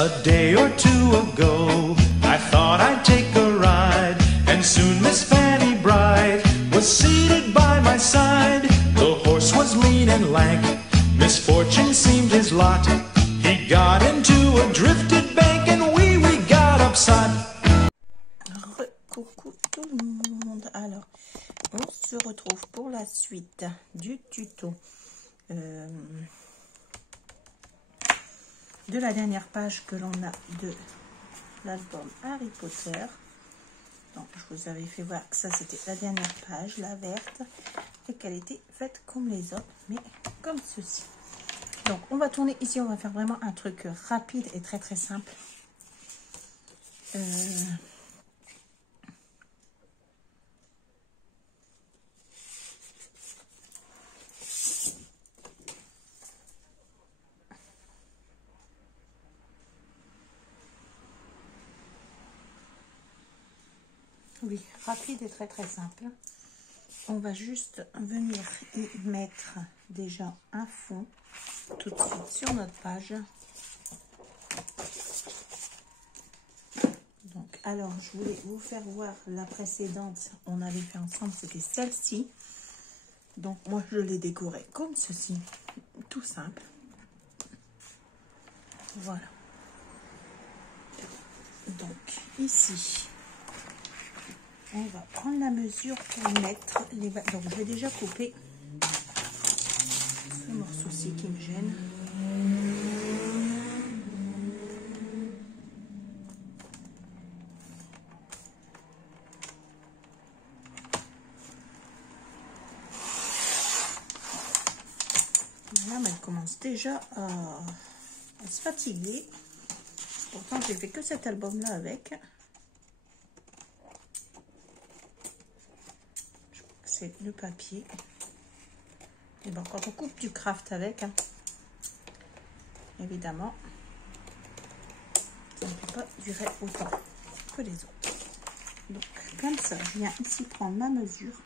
A day or two ago, I thought I'd take a ride, and soon Miss Fanny Bright was seated by my side. The horse was lean and lank, misfortune seemed his lot. He got into a drifted bank, and we got upset. Coucou tout le monde. Alors, on se retrouve pour la suite du tuto. De la dernière page que l'on a de l'album Harry Potter. Donc, je vous avais fait voir que ça c'était la dernière page, la verte, et qu'elle était faite comme les autres, mais comme ceci. Donc, on va tourner ici, on va faire vraiment un truc rapide et très très simple. Oui, rapide et très très simple. On va juste venir y mettre déjà un fond tout de suite sur notre page. Donc, alors, je voulais vous faire voir la précédente. On avait fait ensemble, c'était celle-ci. Donc, moi, je l'ai décorée comme ceci. Tout simple. Voilà. Donc, ici, on va prendre la mesure pour mettre les... Donc, je vais déjà couper ce morceau-ci qui me gêne. Voilà, mais elle commence déjà à se fatiguer. Pourtant, j'ai fait que cet album-là avec. C'est le papier. Et bon, quand on coupe du craft avec, hein, évidemment, ça ne peut pas durer autant que les autres. Donc, comme ça, je viens ici prendre ma mesure.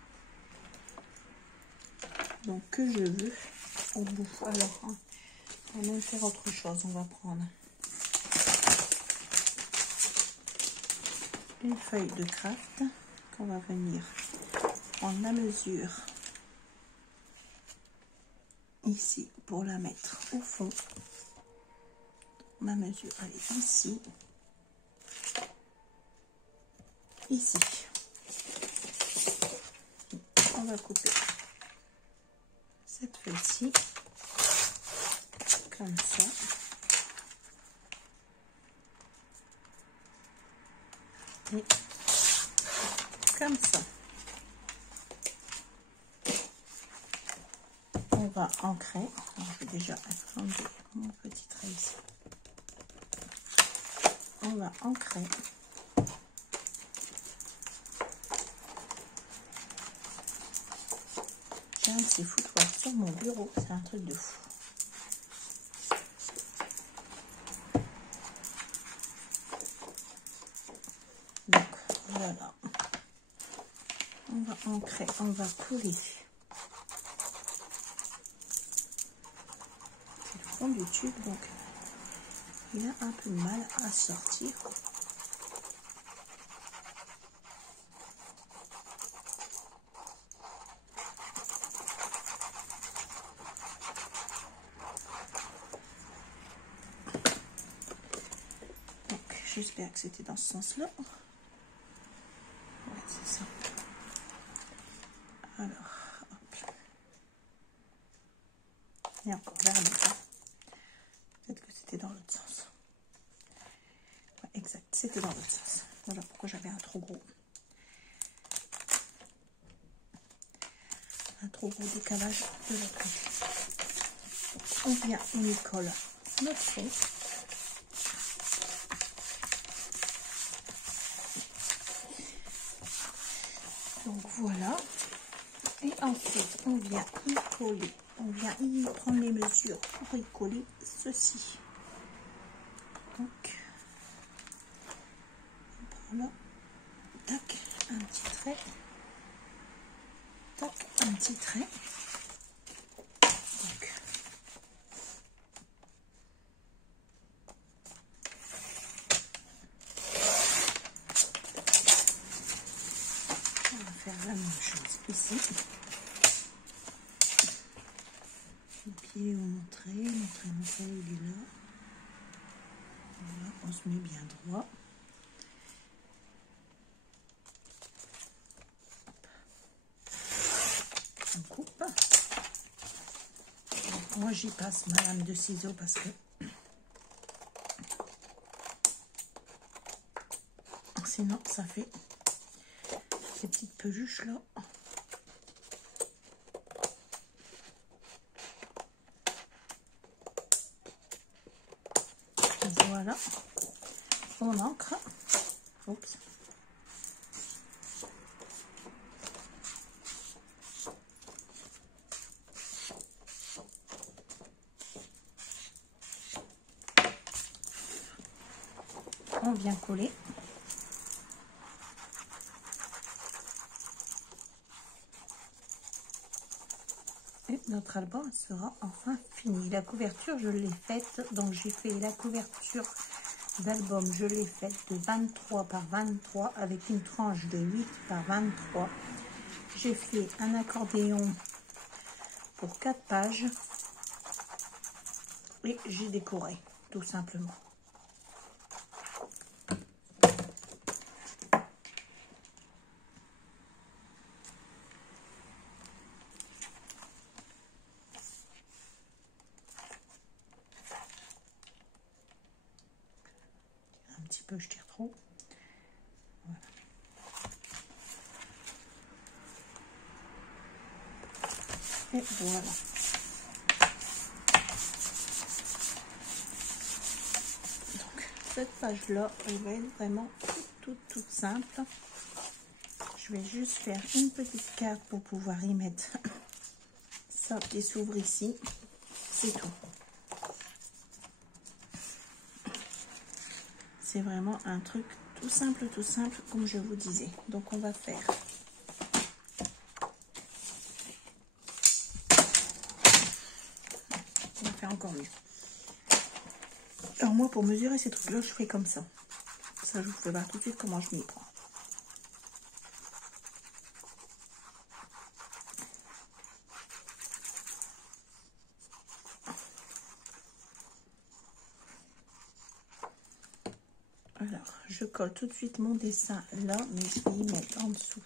Donc, que je veux au bout. Alors, hein, on va même faire autre chose. On va prendre une feuille de craft qu'on va venir prendre la mesure ici pour la mettre au fond. Ma mesure elle est ici, ici. On va couper cette feuille-ci comme ça. Et comme ça. On va ancrer. Alors, je vais déjà enlever mon petit trait ici. On va ancrer. J'ai un petit foutoir sur mon bureau. C'est un truc de fou. Donc, voilà. On va ancrer. On va coller. Du tube, donc il a un peu de mal à sortir. Donc j'espère que c'était dans ce sens là. Ouais, c'est ça. Alors hop. Et encore vers le bas. Peut-être que c'était dans l'autre sens. Ouais, exact, c'était dans l'autre sens. Voilà pourquoi j'avais un trop gros décalage de l'autre côté. On vient, on y colle notre fond. Donc voilà. Et ensuite, on vient y coller. On vient y prendre les mesures pour y coller ceci. Donc, on prend là, tac, un petit trait, tac, un petit trait. Donc, ici. Le pied, montrer, il est là. Voilà, on se met bien droit. On coupe. Donc, moi, j'y passe ma lame de ciseaux parce que sinon, ça fait ces petites peluches là. Voilà, on ancre. Oups. On vient coller. Et notre album sera enfin fini. La couverture, je l'ai faite, donc j'ai fait la couverture d'album, je l'ai faite de 23 par 23 avec une tranche de 8 par 23. J'ai fait un accordéon pour 4 pages et j'ai décoré tout simplement. Un petit peu, je tire trop. Voilà. Et voilà. Donc, cette page-là, elle va être vraiment toute simple. Je vais juste faire une petite carte pour pouvoir y mettre ça qui s'ouvre ici. C'est tout. C'est vraiment un truc tout simple, comme je vous disais. Donc, on va faire encore mieux. Alors moi, pour mesurer ces trucs là, je fais comme ça. Ça, je vous fais voir tout de suite comment je m'y prends. Alors, je colle tout de suite mon dessin là, mais je vais y mettre en dessous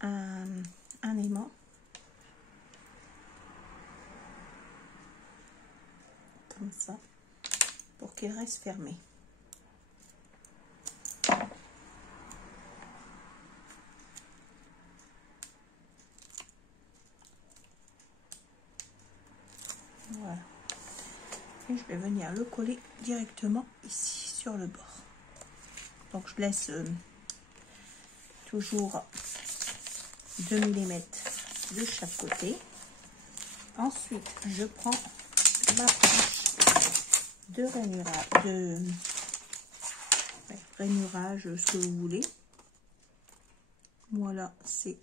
un aimant. Comme ça, pour qu'il reste fermé. Voilà. Et je vais venir le coller directement ici sur le bord. Donc je laisse toujours 2 mm de chaque côté. Ensuite, je prends ma planche de rainurage, ce que vous voulez. Voilà, c'est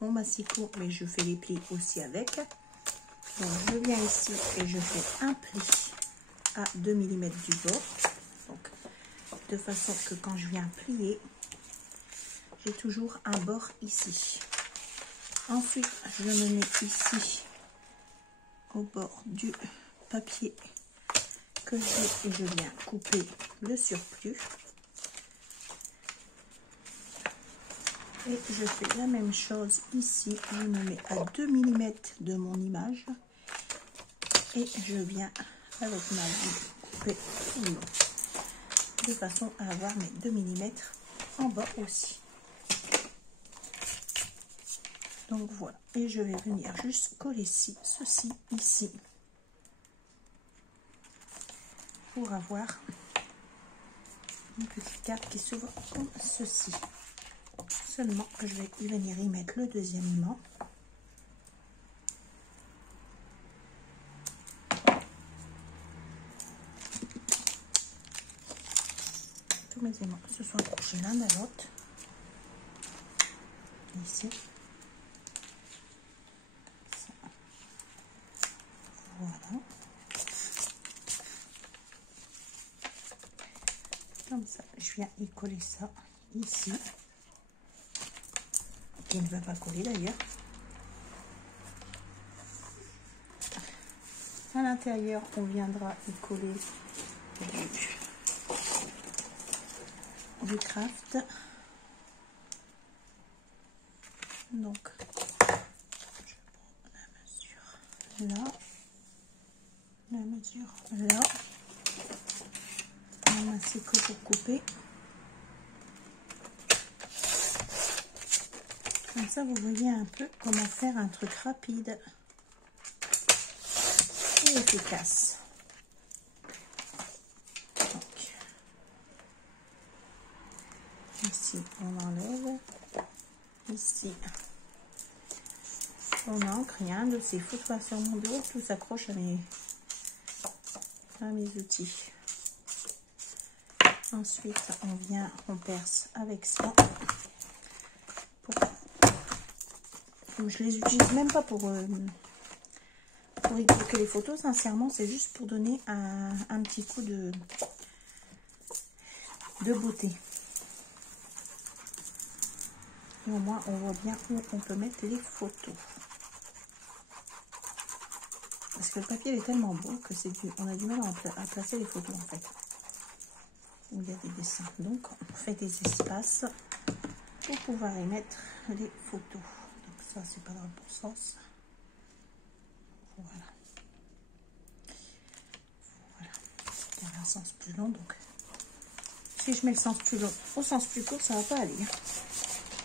mon massicot, mais je fais les plis aussi avec. Donc je viens ici et je fais un pli à 2 mm du bord. Donc de façon que quand je viens plier, j'ai toujours un bord ici. Ensuite, je me mets ici au bord du papier que j'ai et je viens couper le surplus. Et je fais la même chose ici. Je me mets à 2 mm de mon image et je viens avec ma vue couper tout le long de façon à avoir mes 2 mm en bas aussi. Donc voilà, et je vais venir juste coller ceci ici pour avoir une petite carte qui s'ouvre comme ceci. Seulement que je vais y venir y mettre le deuxième aimant. Tous mes aimants se sont accrochés l'un à l'autre. Ici. Ça. Voilà. Comme ça, je viens y coller ça ici. qui ne va pas coller d'ailleurs. À l'intérieur, on viendra y coller du craft. Donc, je prends la mesure là, la mesure là. On a ces coups pour couper. Comme ça, vous voyez un peu comment faire un truc rapide et efficace. Donc, ici, on enlève. Ici, on n'encre rien de ces foutoirs sur mon dos. Tout s'accroche à mes outils. Ensuite, on perce avec ça. Je les utilise même pas pour équiper les photos, sincèrement, c'est juste pour donner un petit coup de beauté. Et au moins, on voit bien où on peut mettre les photos. Parce que le papier est tellement beau que on a du mal à placer les photos en fait. Où il y a des dessins. Donc, on fait des espaces pour pouvoir y mettre les photos. Donc ça, c'est pas dans le bon sens. Voilà. Voilà. Il y a un sens plus long, donc si je mets le sens plus long au sens plus court, ça va pas aller.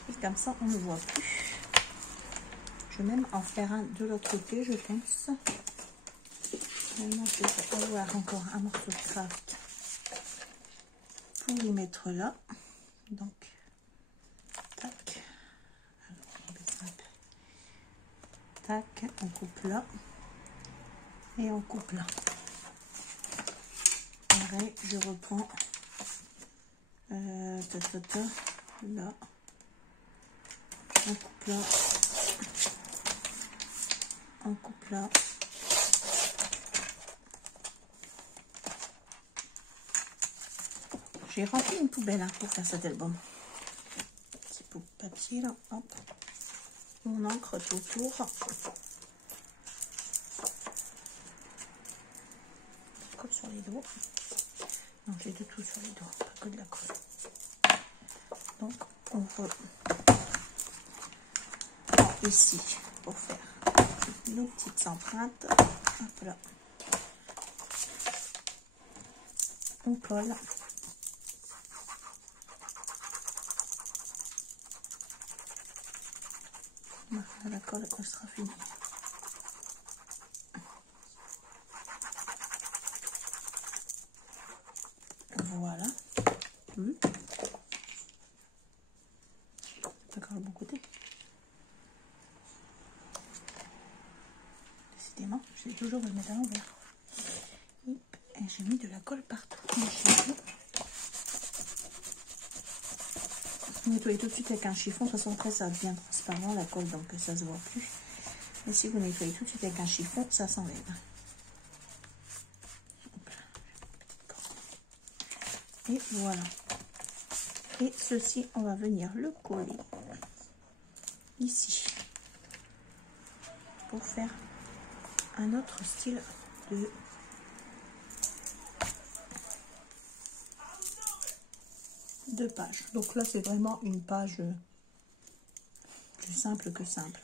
Et comme ça, on ne voit plus. Je vais même en faire un de l'autre côté, je pense. Maintenant, je vais avoir encore un morceau de craft pour y mettre là. Donc, tac. Alors, on baisse un peu. Tac, on coupe là. Et on coupe là. Pareil, je reprends là. On coupe là. On coupe là. J'ai rempli une poubelle hein, pour faire cet album. Petit bout de papier là, hop. On encre tout autour. Colle sur les doigts. Non, j'ai de tout sur les doigts, pas que de la colle. Donc, on va ici pour faire nos petites empreintes. Hop là. On colle. La colle, elle sera finie. Voilà. D'accord, le bon côté. Décidément, je vais toujours le mettre à l'envers. Et j'ai mis de la colle partout. Nettoyez tout de suite avec un chiffon. De toute façon, après, ça devient transparent la colle, donc ça se voit plus. Mais si vous nettoyez tout de suite avec un chiffon, ça s'enlève. Et voilà. Et ceci, on va venir le coller ici pour faire un autre style de page. Donc là, c'est vraiment une page plus simple que simple.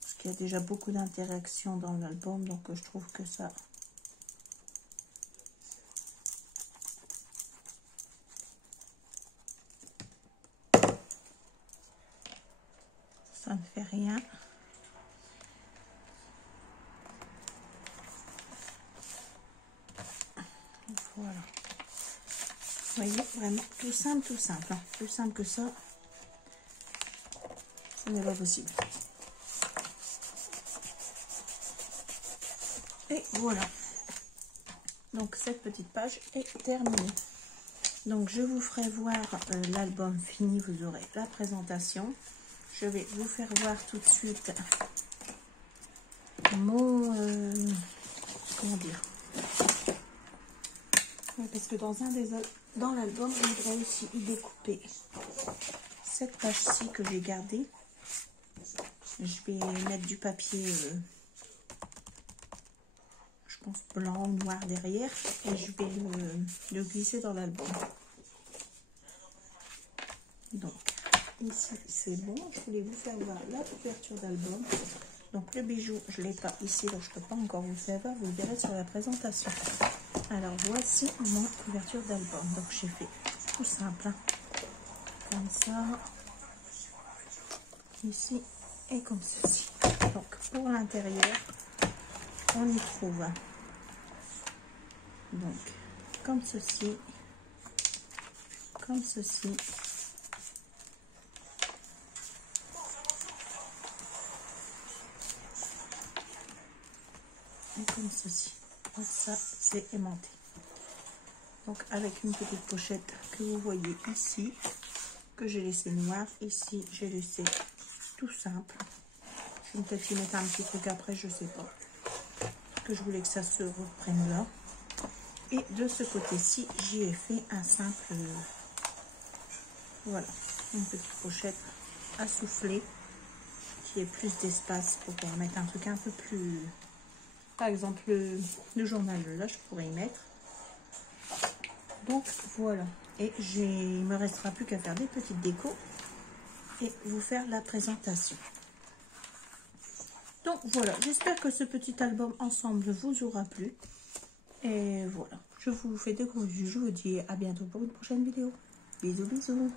Parce qu'il y a déjà beaucoup d'interactions dans l'album, donc je trouve que ça ne fait rien. Voilà. Vous voyez, vraiment tout simple, tout simple. Hein. Plus simple que ça, ce n'est pas possible. Et voilà. Donc cette petite page est terminée. Donc je vous ferai voir l'album fini, vous aurez la présentation. Je vais vous faire voir tout de suite mon comment dire, parce que dans l'album je voudrais aussi y découper cette page-ci que j'ai gardée, je vais mettre du papier, je pense blanc ou noir derrière, et je vais le glisser dans l'album. Donc ici c'est bon, je voulais vous faire voir la couverture d'album. Donc le bijou, je ne l'ai pas ici, donc je ne peux pas encore vous le faire voir, vous le verrez sur la présentation. Alors voici mon couverture d'album. Donc j'ai fait tout simple, hein. Comme ça, ici et comme ceci. Donc pour l'intérieur, on y trouve donc comme ceci, comme ceci. Et comme ceci. Donc ça c'est aimanté. Donc avec une petite pochette que vous voyez ici, que j'ai laissé noir. Ici j'ai laissé tout simple. Je vais peut-être y mettre un petit truc après, je sais pas. Que je voulais que ça se reprenne là. Et de ce côté-ci, j'y ai fait un simple, voilà, une petite pochette à souffler, qui ait plus d'espace pour pouvoir mettre un truc un peu plus, par exemple le journal là, je pourrais y mettre. Donc voilà, et il me restera plus qu'à faire des petites décos et vous faire la présentation. Donc voilà, j'espère que ce petit album ensemble vous aura plu. Et voilà, je vous fais de gros bisous, je vous dis à bientôt pour une prochaine vidéo. Bisous, bisous.